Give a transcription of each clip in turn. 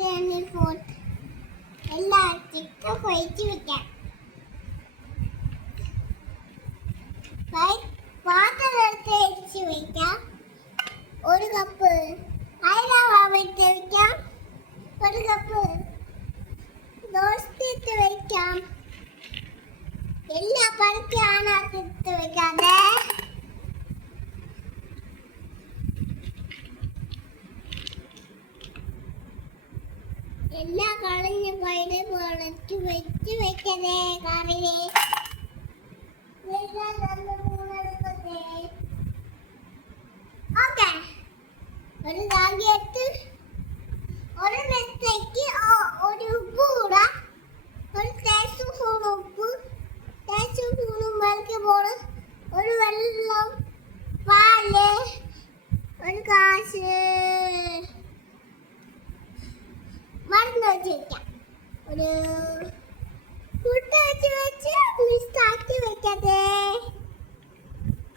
Biryani pot എല്ലാ chicken പൊരിച്ച് വെക്കാം. പാത്രം എടുത്ത് വെച്ച് വെക്കാം. ഒരു കപ്പ് ഹൈദരാബാദ് ഇട്ട് വെക്കാം. ഒരു കപ്പ് ദോശ ഇട്ട് വെക്കാം. എല്ലാ പഴക്കാണ് ഇട്ട് വെക്കാതെ എല്ലാ കളഞ്ഞ പൈന പൊളച്ച് വെച്ച് വെക്കതേ കറിയെ ഓക്കെ. ഒരു കാകിയെടുത്ത് ഒരു മെത്തേക്ക് ഒരു ഉപ്പ് കൂടാ. ഒരു ടേസ്പൂൺ ഉപ്പ്, ടേസ്പൂൺ മുളക് പൊടി, ഒരു വെള്ളം, പാല്, ഒരു കാശ് മറന്നു വെച്ച് വെക്കാം. ഒരു കുട്ട വെച്ച് മിക്സാക്കി വെക്കട്ടെ.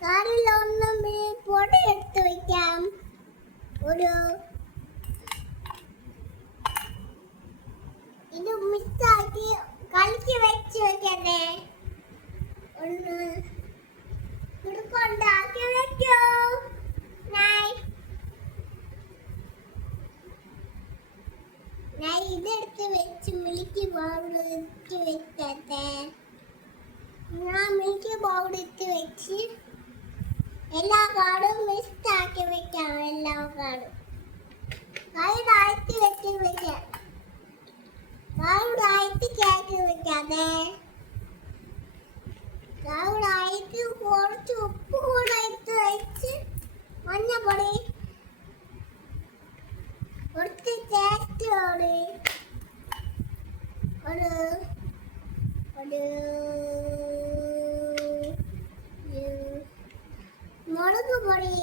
കറിലൊന്നും പൊടി എടുത്ത് വെക്കാം. ഒരു ഇത് മിക്സാക്കി കളിക്ക് വെച്ച് വെക്കട്ടെ. ഒന്ന് കൊണ്ടാക്കി വെക്കോ. ഞാൻ ഇതെടുത്ത് വെച്ച് മിൽക്കി പൗഡർ ഇട്ട് വെക്കട്ടെ. ഞാൻ മിൽക്കി പൗഡർ ഇട്ട് വെച്ച് എല്ലാ കാർഡും മിക്സ് ആക്കി വെക്കാം. എല്ലാ കാർഡും കൈതായിട്ട് വെച്ച് വെക്കാം. കൈതായിട്ട് കേക്ക് വെക്കാതെ കൈതായിട്ട് കുറച്ച് ഉപ്പ് കൂടെ ഇട്ട് വെച്ച് മഞ്ഞപ്പൊടി കുറച്ച് ടേസ്റ്റോട് ഒരു മുളക് പൊടി,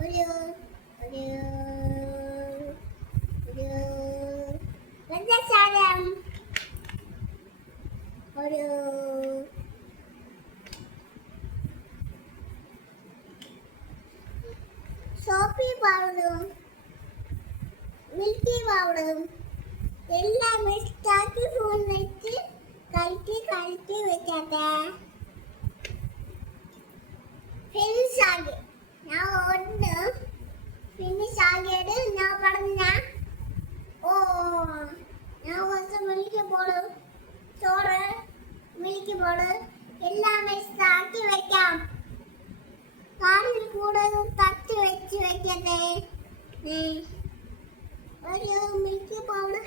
ഒരു പഞ്ചസാരം, ഒരു സോപ്പി പൗഡറും മിൽക്കി പൗഡറും എല്ലാം മിക്സാക്കി സ്പൂൺ വെച്ച് കലക്കി വെക്കട്ടെ. ഫിനിഷ് ആക്കി ഞാൻ ഒന്ന് ഫിനിഷ് ആക്കിയത് ഞാൻ പറഞ്ഞ ഞാൻ കുറച്ച് മിൽക്കി പൗഡർ, ചോറ്, മിൽക്കി പൗഡർ എല്ലാം മിക്സാക്കി വെക്കാം. കാറിൽ കൂടെ തട്ടി വെച്ച് വെക്കട്ടെ. ഒരു മിൽക്കി പൗഡർ,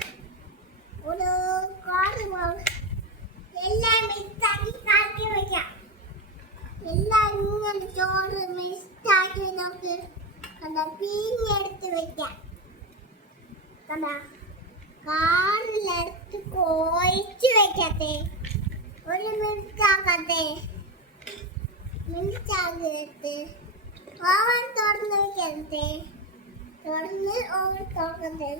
ഒരു കാറി പൗഡർ എല്ലാം മിക്സാക്കി കാക്കി വെക്കാം. എല്ലാം ഇങ്ങനെ ചോറ് മിക്സാക്കി നമുക്ക് പിഴിഞ്ഞെടുത്ത് വെക്കാം. കണ്ടാ കാറിലെടുത്ത് കൊഴിച്ച് വെക്കട്ടെ. ഒരു മിനിറ്റാക്കട്ടെ. മിനിറ്റാകത്ത് ഓവൻ തുറന്ന് വെക്കട്ടെ. തുറന്ന് ഓവൻ തുറക്കട്ടെ.